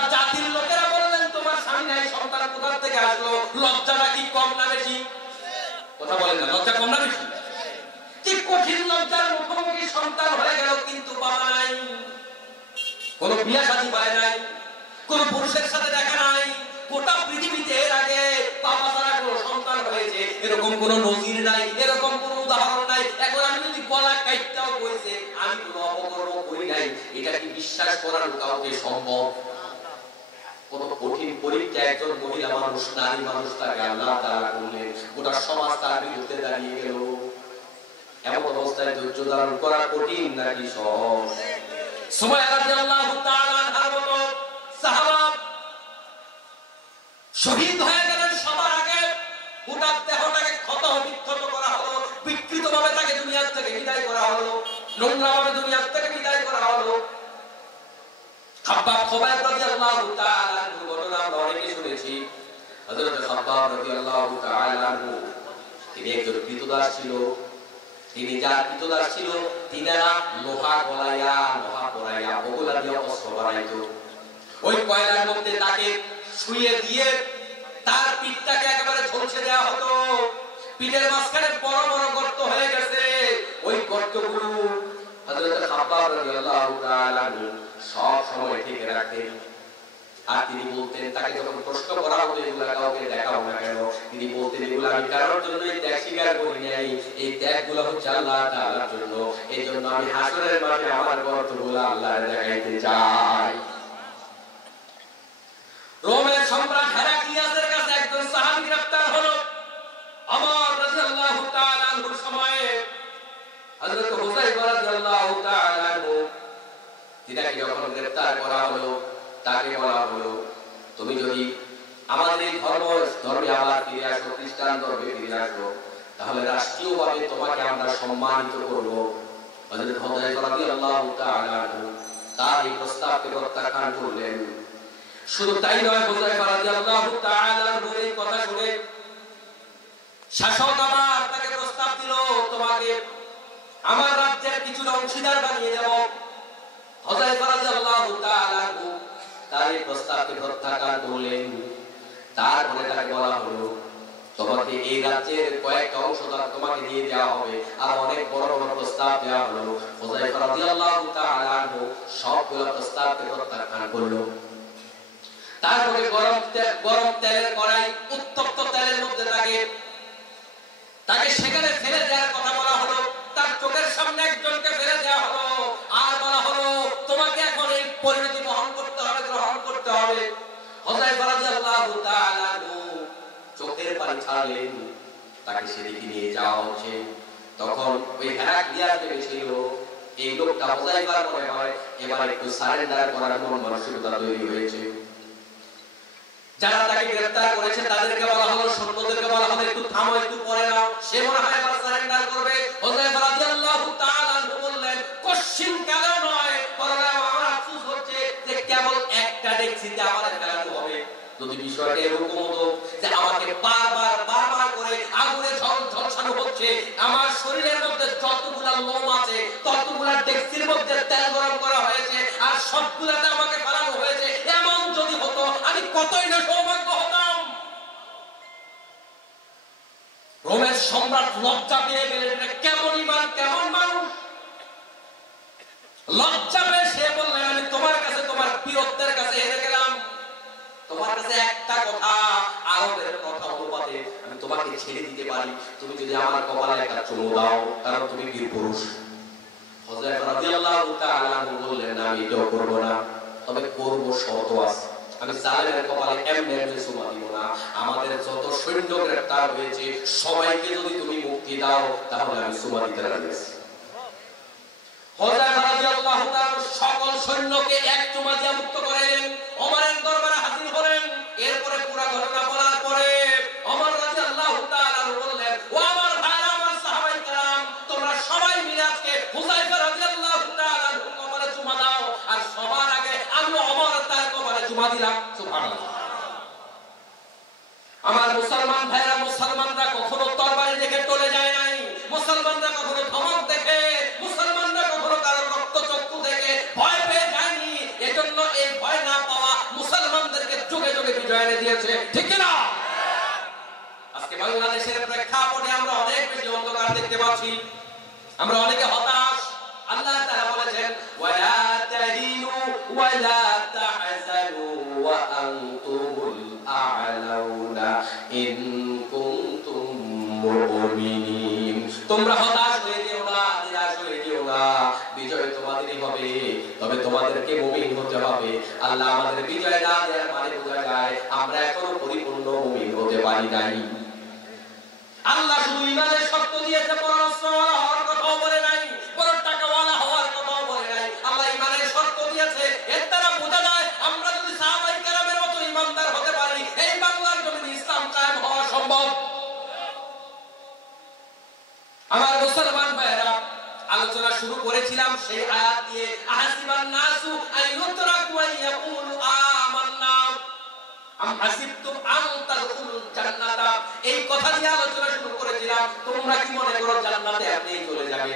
তার জাতির লোকেরা বললেন তোমার স্বামী নাই, সন্তান কোথা থেকে আসলো? লজ্জাটা কি কম না বেশি? কথা বলেন না, লজ্জা কম না বেশি? কি কঠিন লজ্জার মুখোমুখি সন্তান হয়ে গেল, কিন্তু বাবা নাই, কোন বিয়া শাদী পায় নাই, কোন পুরুষের সাথে দেখা নাই, গোটা পৃথিবীতে এর আগে বাবা ছাড়া কোনো সন্তান হয়েছে এরকম কোন নজির নাই, এরকম কোন উদাহরণ নাই। এখন আমি যদি গলা কাটতেও বলছে আমি কোন অপকর্ম করি নাই, এটা কি বিশ্বাস করার কাউকে সম্ভব? কত কঠিন পরীক্ষা একজন মহিলা মানুষ, নারী মানুষ, তাকে আল্লাহ তাআলা করলেন, গোটা সমাজ তার বিরুদ্ধে দাঁড়িয়ে গেল। এমন অবস্থায় ধৈর্য ধারণ করা কঠিন নাকি সহজ? সুমাইয়া রাদিয়াল্লাহু তাআলা আনহার মতো সাহাবা শহীদ হয়ে গেলেন সবার আগে, গোটা দেহটাকে ক্ষত বিক্ষত করা হলো, বিকৃতভাবে তাকে দুনিয়া থেকে বিদায় করা হলো, নোংরাভাবে দুনিয়া থেকে বিদায় করা হলো। খাব্বাব খুবাইব রাদিয়াল্লাহু তাআলা আনহু ঘটনা আমরা অনেকে শুনেছি। হযরত খাব্বাব রাদিয়াল্লাহু তাআলা আনহু তিনি একজন কৃতদাস ছিল। তিনি যার কৃতদাস ছিল, তিনারা লোহা গলাইয়া, লোহা পরাইয়া, বগুলা দিয়ে অস্ত্র বানাইতো। ওই কয়লার মধ্যে তাকে শুইয়ে দিয়ে তার পিঠটাকে একেবারে ঝলসে দেওয়া হতো। পিঠের মাঝখানে বড় বড় গর্ত হয়ে গেছে। ওই গর্তগুলো হযরত খাব্বাব রাদিয়াল্লাহু তাআলা সব সময় ঢেকে রাখতেন। আর তিনি বলতেন, তাকে যখন প্রশ্ন করা হতো এগুলা কাউকে দেখাবো না কেন, তিনি বলতেন এগুলা আমি কারোর জন্য এই ত্যাগ স্বীকার করি নাই, এই ত্যাগগুলো হচ্ছে আল্লাহ তাআলার জন্য। এই জন্য আমি হাসরের মাঠে আমার গর্তগুলো আল্লাহর দেখাইতে চাই। রোমের সম্রাট হেরাক্লিয়াসের কাছে একজন সাহাবী গ্রেফতার হলো। ওমর রাদিয়াল্লাহু তাআলা আনহুর সময়ে হযরত হুযায়ফা রাদিয়াল্লাহু তাআলা আনহু তিনাকে যখন গ্রেফতার করা হলো, তাকে বলা হলো তুমি যদি আমাদের এই ধর্মে আবার ফিরে আসো, খ্রিস্টান ধর্মে ফিরে আসো, তাহলে রাষ্ট্রীয়ভাবে তোমাকে আমরা সম্মানিত করব। হযরত হুযায়ফা রাদিয়াল্লাহু তাআলা আনহু তার এই প্রস্তাবকে প্রত্যাখ্যান করলেন। শুধু তাই নয়, হুযায়ফা রাদিয়াল্লাহু তাআলা আনহু এই কথা শুনে শাসক আবার তাকে প্রস্তাব দিল, তোমাকে আমার রাজ্যের কিছু অংশীদার বানিয়ে দেব। হুযায়ফা রাদিয়াল্লাহু তাআলা আনহু তার এই প্রস্তাবকে প্রত্যাখ্যান করলেন। তারপরে তাকে বলা হলো তোমাকে এই রাজ্যের কয়েকটা অংশ তোমাকে দিয়ে দেওয়া হবে, আর অনেক বড় বড় প্রস্তাব দেওয়া হলো। হুযায়ফা রাদিয়াল্লাহু তাআলা আনহু সবগুলো প্রস্তাবকে প্রত্যাখ্যান করলো। তারপরে গরম তেলের কড়াই, উত্তপ্ত তেলের মধ্যে তাকে সেখানে ফেলে দেওয়ার কথা বলা হলো। তার চোখের সামনে একজনকে ফেলে দেওয়া হলো, আর বলা হলো তোমাকে এখন এই পরিণতি বহন করতে হবে, গ্রহণ করতে হবে। হুযায়ফা রাদিয়াল্লাহু তাআলা আনহু চোখের পানি ছাড়লেন, তাকে সেদিকে নিয়ে যাওয়া হচ্ছে। তখন ওই হেরাক্লিয়াস ভেবেছিল এই লোকটা হুযায়ফার মনে হয় এবার একটু সারেন্ডার করার মন মানসিকতা তৈরি হয়েছে। যারা তাকে গ্রেফতার করেছে তাদেরকে বলা হলো, সৈন্যদেরকে বলা হলো একটু থামো, একটু পরে নাও, সে মনে হয় এবার সারেন্ডার করবে। হুযায়ফা রাদিয়াল্লাহু তাআলা আনহু বললেন কোশ্চিন কেন নয়, বরং আমার আফসোস হচ্ছে যে কেবল একটা ডেক্সিতে আমাদের ফেলানো হবে। যদি বিষয়টা এরকম হতো যে আমাকে বারবার করে আগুনে ঝলসানো হচ্ছে, আমার শরীরের মধ্যে যতগুলা লোম আছে ততগুলা ডেক্সির মধ্যে তেল গরম করা হয়েছে, আর সবগুলাতে আমাকে ফেলানো হয়েছে, এমন যদি হতো আমি কতই না সৌভাগ্য হতাম। রোমের সম্রাট লজ্জা পেয়ে গেলেন, কেমন ইমান, কেমন মানুষ। লজ্জা পেয়ে সে বললেন আমি তোমার কাছে, তোমার বীরত্বের কাছে হেরে গেলাম, তোমার কাছে একটা কথা, আরবের কথা অনুপাতে আমি তোমাকে ছেড়ে দিতে পারি, তুমি যদি আমার কপালে একটা চুমু দাও, কারণ তুমি বীর পুরুষ। হুযায়ফা রাদিয়াল্লাহু তাআলা আনহু বললেন আমি এটাও করব না, তবে করব শর্ত আছে, আমি জালেমের কপালে এমনি চুমা দিব না। আমাদের যত সৈন্য গ্রেফতার হয়েছে সবাইকে যদি তুমি মুক্তি দাও তাহলে আমি চুমা দিতে রাজি আছি। হুযায়ফা রাদিয়াল্লাহু তাআলা সকল সৈন্যকে এক চুমা দিয়ে মুক্ত করেন। ওমরের দরবারে হাজির হলেন। এরপরে পুরো ঘটনা বলার পরে ওমর রাদিয়াল্লাহু তাআলা বললেন ও আমার ভাইরা, আমার সাহাবায়ে কেরাম, তোমরা সবাই মিলে আজকে হুযায়ফা রাদিয়াল্লাহু তাআলা কপালে চুমা দাও, আর সবার আগে আমি ওমর তার কপালে চুমা দিলাম। সুবহানাল্লাহ। আমার মুসলমান ভাইরা, মুসলমানরা কখনো তরবারি দেখে টলে যায় নাই, মুসলমানরা কখনো ধমক দেখে, মুসলমানরা কখনো কারো রক্তচক্ষু দেখে ভয় পেয়ে যায়নি। এজন্য এই ভয় না পাওয়া মুসলমান বিজয় এনে দিয়েছে, ঠিক কি না? আজকে বাংলাদেশের প্রেক্ষাপটে আমরা অনেক বেশি অন্ধকার দেখতে পাচ্ছি, আমরা অনেকে হতাশ। আল্লাহ তাআলা বলেছেন ওয়ালা তাহিনু ওয়ালা তাহজানু ওয়া আনতুমুল আ'লাউনা ইন কুনতুম মুমিনিন। তোমরা হতাশ হয়ে যেও না, নিরাশ হয়ে যেও না, বিজয় তোমাদেরই হবে, তবে তোমাদেরকে মুমিন হতে হবে। আল্লাহ আমাদের বিজয় না দেওয়ার মানে বোঝা যায় আমরা এখনো পরিপূর্ণ মুমিন হতে পারি নাই। আল্লাহ শুধু ঈমানের শর্ত দিয়েছে, পরস্পরওয়ালা হওয়ার কথাও বলে নাই, বড় টাকাওয়ালা হওয়ার কথাও বলে নাই। আল্লাহ ঈমানের শর্ত দিয়েছে, এর দ্বারা বোঝা যায় আমরা যদি সাহাবায়ে কেরামের মতো ঈমানদার হতে পারি, এই বাংলার জমিনে ইসলাম কায়েম হওয়া সম্ভব। আমার মুসলমান ভাইরা, আলোচনা শুরু করেছিলাম সেই আয়াত দিয়ে, আহাসিবান নাসু আইয়ুতরাকু আইয়াকুলু আমান্না আম হাসিবতুম আন তাদখুলুল জান্নাতা, এই কথা দিয়ে আলোচনা শুরু করেছিলাম। তোমরা কি মনে করো জান্নাতে আপনিই চলে যাবে?